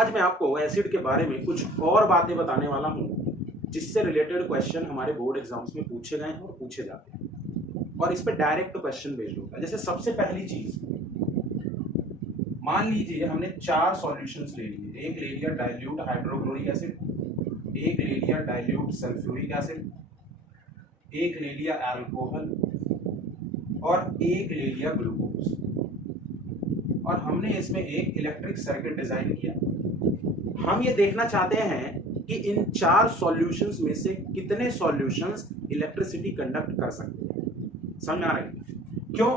आज मैं आपको एसिड के बारे में कुछ और बातें बताने वाला हूँ जिससे रिलेटेड क्वेश्चन हमारे बोर्ड एग्जाम्स में पूछे गए हैं और पूछे जाते हैं और इस पे डायरेक्ट क्वेश्चन बेस्ड होता है। जैसे सबसे पहली चीज, मान लीजिए हमने 4 सॉल्यूशंस ले लिए। एक ले लिया डाइल्यूट हाइड्रोक्लोरिक एसिड, एक ले लिया डाइल्यूट सल्फ्यूरिक एसिड, एक ले लिया अल्कोहल और एक ले लिया ग्लूकोज, और हमने इसमें एक इलेक्ट्रिक सर्किट डिजाइन किया। हम ये देखना चाहते हैं कि इन 4 सॉल्यूशंस में से कितने सॉल्यूशंस इलेक्ट्रिसिटी कंडक्ट कर सकते हैं। समझ आ रहा है क्यों?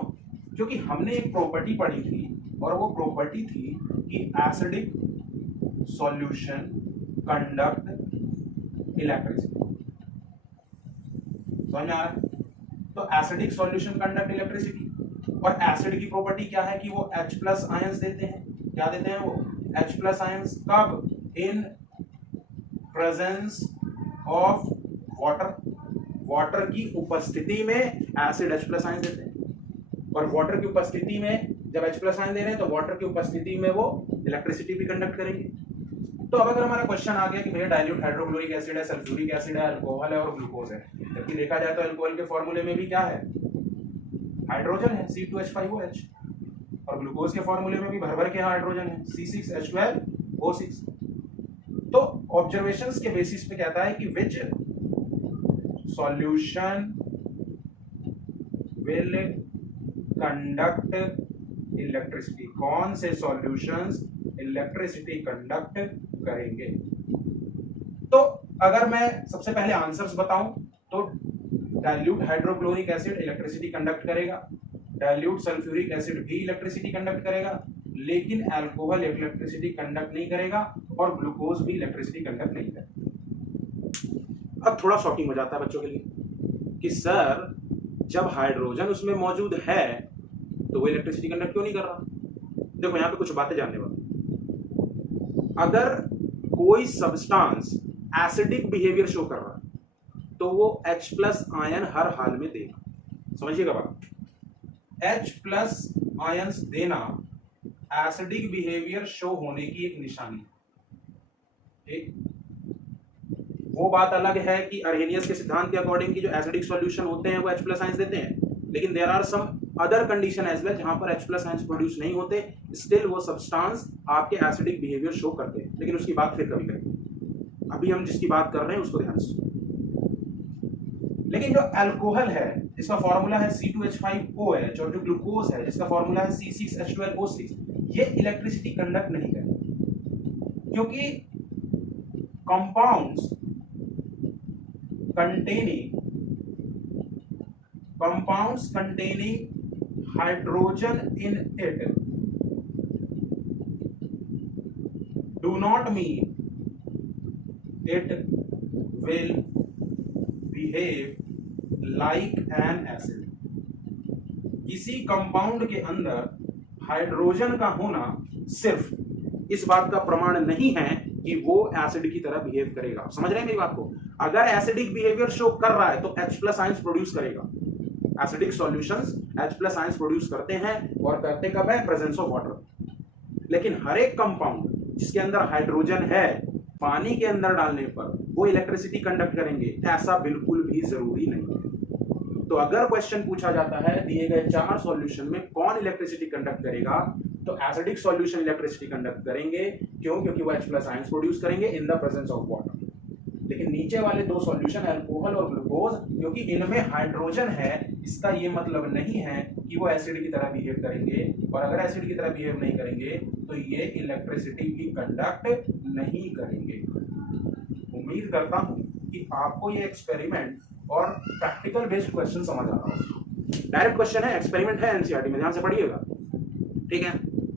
क्योंकि हमने एक प्रॉपर्टी पढ़ी थी और वो प्रॉपर्टी थी कि एसिडिक सॉल्यूशन कंडक्ट इलेक्ट्रिसिटी। समझ आ रहा है? तो एसिडिक सॉल्यूशन कंडक्ट इलेक्ट्रिसिटी, और एसिड की प्रॉपर्टी क्या है कि वो H प्लस आयंस देते हैं। क्या देते हैं वो? H plus ions. कब? In presence of water. Water की उपस्थिति में एसिड H प्लस आयंस देते हैं, और वाटर की उपस्थिति में जब H प्लस आयन दे रहे हैं तो वाटर की उपस्थिति में वो इलेक्ट्रिसिटी भी कंडक्ट करेंगे। तो अब अगर हमारा क्वेश्चन आ गया कि भैया डाइल्यूट हाइड्रोक्लोरिक एसिड है, सल्फ्यूरिक एसिड है, अल्कोहल है और ग्लूकोज है, जबकि देखा जाए तो अल्कोहल के फॉर्मूले में भी क्या है? हाइड्रोजन है, C2H5OH, और ग्लूकोज के फॉर्मूले में भी भर भर के हाइड्रोजन है, C6H12O6। तो ऑब्जर्वेशंस के बेसिस पे कहता है कि विच सॉल्यूशन विल कंडक्ट इलेक्ट्रिसिटी, कौन से सॉल्यूशंस इलेक्ट्रिसिटी कंडक्ट करेंगे। तो अगर मैं सबसे पहले आंसर्स बताऊं तो dilute hydrochloric acid electricity conduct करेगा, डाइल्यूट सल्फ्यूरिक एसिड भी इलेक्ट्रिसिटी कंडक्ट करेगा, लेकिन अल्कोहल इलेक्ट्रिसिटी कंडक्ट नहीं करेगा और ग्लूकोज भी इलेक्ट्रिसिटी कंडक्ट नहीं करेगा। अब थोड़ा शॉकिंग हो जाता है बच्चों के लिए कि सर जब हाइड्रोजन उसमें मौजूद है तो वो इलेक्ट्रिसिटी कंडक्ट क्यों नहीं कर रहा? देखो यहां पे कुछ बातें जानने वाली। अगर कोई सब्सटेंस एसिडिक बिहेवियर शो कर रहा है तो वो H प्लस आयन हर हाल में देगा। समझिएगा बात, H प्लस आयंस देना एसिडिक बिहेवियर शो होने की एक निशानी है। वो बात अलग है कि अर्हेनियस के सिद्धांत के अकॉर्डिंग की जो एसिडिक सॉल्यूशन होते हैं वो H प्लस आयंस देते हैं, लेकिन there are some other condition as well जहां पर H प्लस आयंस प्रोड्यूस नहीं होते, स्टिल वो सब्सटेंस आपके एसिडिक बिहेवियर शो करते हैं, लेकिन उसकी बात फिर कभी करेंगे। अभी हम जिसकी बात कर रहे हैं उसको ध्यान से। लेकिन जो अल्कोहल है जिसका फॉर्मूला है C2H5OH और जो ग्लूकोज है जिसका फॉर्मूला है C6H12O6, ये इलेक्ट्रिसिटी कंडक्ट नहीं करेंगे क्योंकि compounds containing hydrogen in it do not mean it will behave like an acid। किसी कंपाउंड के अंदर हाइड्रोजन का होना सिर्फ इस बात का प्रमाण नहीं है कि वो एसिड की तरह बिहेव करेगा। समझ रहे हैं मेरी बात को? अगर एसिडिक बिहेवियर शो कर रहा है तो H प्लस आयंस प्रोड्यूस करेगा। Acidic solutions H plus ions produce करते हैं, और करते कब है? Presence of water. लेकिन हर एक कंपाउंड जिसके अंदर हाइड्रोजन है, पानी के अंदर डालने पर वो इलेक्ट्रिसिटी कंडक्ट करेंगे, ऐसा बिल्कुल भी जरूरी नहीं है। तो अगर क्वेश्चन पूछा जाता है दिए गए 4 सॉल्यूशन में कौन इलेक्ट्रिसिटी कंडक्ट करेगा, तो एसिडिक सॉल्यूशन इलेक्ट्रिसिटी कंडक्ट करेंगे। क्यों? क्योंकि वो H प्लस आयंस प्रोड्यूस करेंगे in the presence of water. लेकिन नीचे वाले 2 सॉल्यूशन अल्कोहल और ग्लूकोज, क्योंकि इनमें हाइड्रोजन है, इसका ये मतलब नहीं है कि वो एसिड की तरह बिहेव करेंगे, और अगर एसिड की तरह बिहेव नहीं करेंगे तो ये इलेक्ट्रिसिटी भी कंडक्ट नहीं करेंगे। उम्मीद करता हूं कि आपको ये एक्सपेरिमेंट और प्रैक्टिकल बेस्ड क्वेश्चन समझ आ रहा हो। डायरेक्ट क्वेश्चन है, एक्सपेरिमेंट है, एनसीईआरटी में, ध्यान से पढ़िएगा, ठीक है।